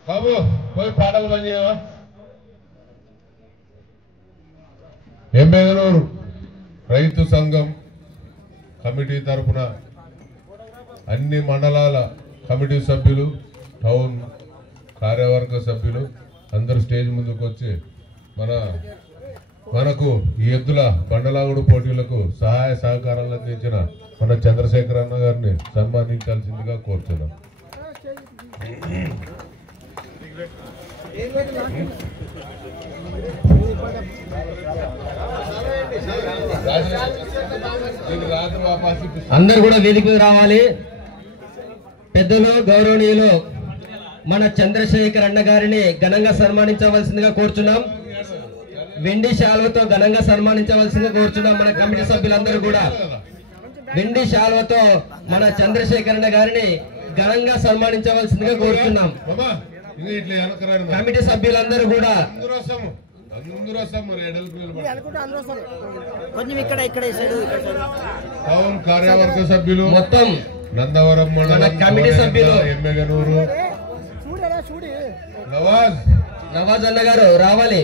బాబు పోయి పాటలు పని చేయవా? ఎమ్మెగనూరు రైతు సంఘం కమిటీ తరఫున అన్ని మండలాల కమిటీ సభ్యులు, టౌన్ కార్యవర్గ సభ్యులు అందరూ స్టేజ్ ముందుకు వచ్చి మనకు ఈ ఎద్దుల బండలాగుడు పోటీలకు సహాయ సహకారాలు అందించిన మన చంద్రశేఖర్ అన్న గారిని సన్మానించాల్సిందిగా కోరుతున్నాం. అందరు కూడా వేదిక మీద రావాలి. పెద్దలు గౌరవనీయులు మన చంద్రశేఖర్ అన్న గారిని ఘనంగా సన్మానించవలసిందిగా కోరుచున్నాం. వెండి శాలువతో ఘనంగా సన్మానించవలసిందిగా కోరుచున్నాం. మన కమిటీ సభ్యులందరూ కూడా వెండి శాలువతో మన చంద్రశేఖర్ అన్న గారిని ఘనంగా సన్మానించవలసిందిగా కోరుచున్నాం. కమిటీ సభ్యులందరూ కూడా కొంచెం ఇక్కడ టౌన్ కార్యవర్గ సభ్యులు మొత్తం నందవరం మండలం కమిటీ సభ్యులు ఎమ్మెగనూరు నవాజ్ అన్న గారు రావాలి.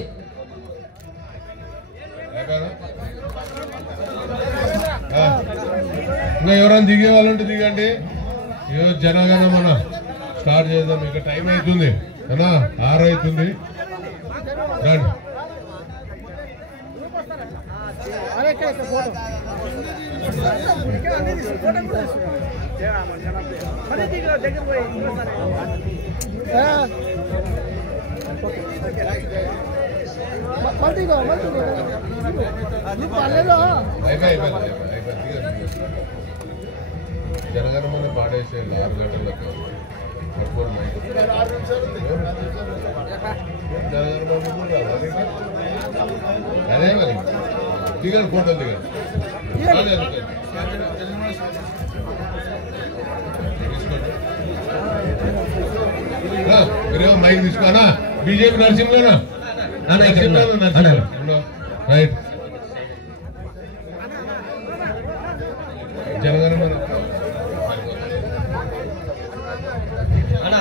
ఇంకా ఎవరైనా దిగే వాళ్ళు ఉంటే దిగండి. ఈరోజు జనగణ మన స్టార్ట్ చేద్దాం. ఇక టైం అవుతుంది కదా, 6 అవుతుంది. రండి. జనగణమన పాడేసే 6 గంటలకు అదే మరి దిగండి, ఫోటోలు దిగండి. మీరేమో మైక్ తీసుకోనా? బీజేపీ నరసింహనా? రైట్. జనగణమన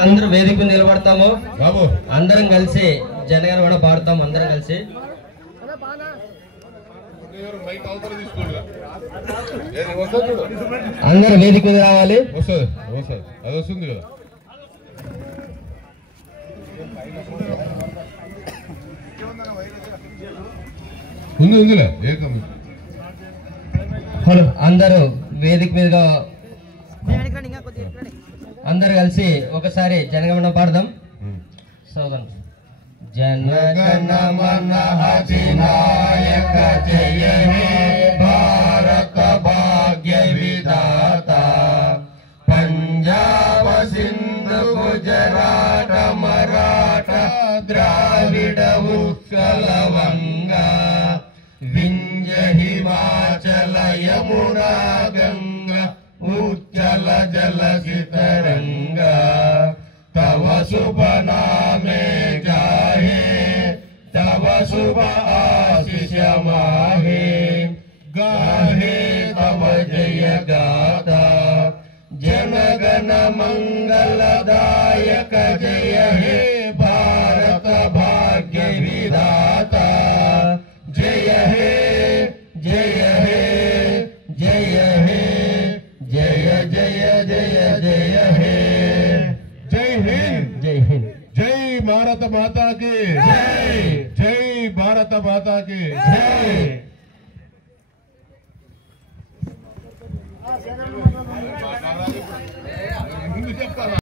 అందరూ వేదిక మీద నిలబడతాము. బాబు అందరం కలిసి జనగణమన పాడతాం. అందరం కలిసి అందరూ వేదిక మీద రావాలి. వస్తుంది అది వస్తుంది కదా. ఉందిలే ఏకం. అందరూ వేదిక మీదుగా అందరు కలిసి ఒకసారి జనగణమన పాడదాం. సోదం జనగణమన అధినాయక జయ హే భారత భాగ్య విధాత పంజాబ సింధు గుజరాట మరాఠ ద్రావిడ ఉత్కల వంగ వింధ్య హిమాచల యమునా గంగా ఉజ్జల జలధి తరంగా तव शुभ नामे जाहे तव शुभ आशीष माहे गाहे तव जय गाथा जनगण मंगलदायक जय हे भारत भाग्य विधाता जय हे जय हे जय हे जय जय जय जय हे जय भारत माता की जय भारत माता की जय.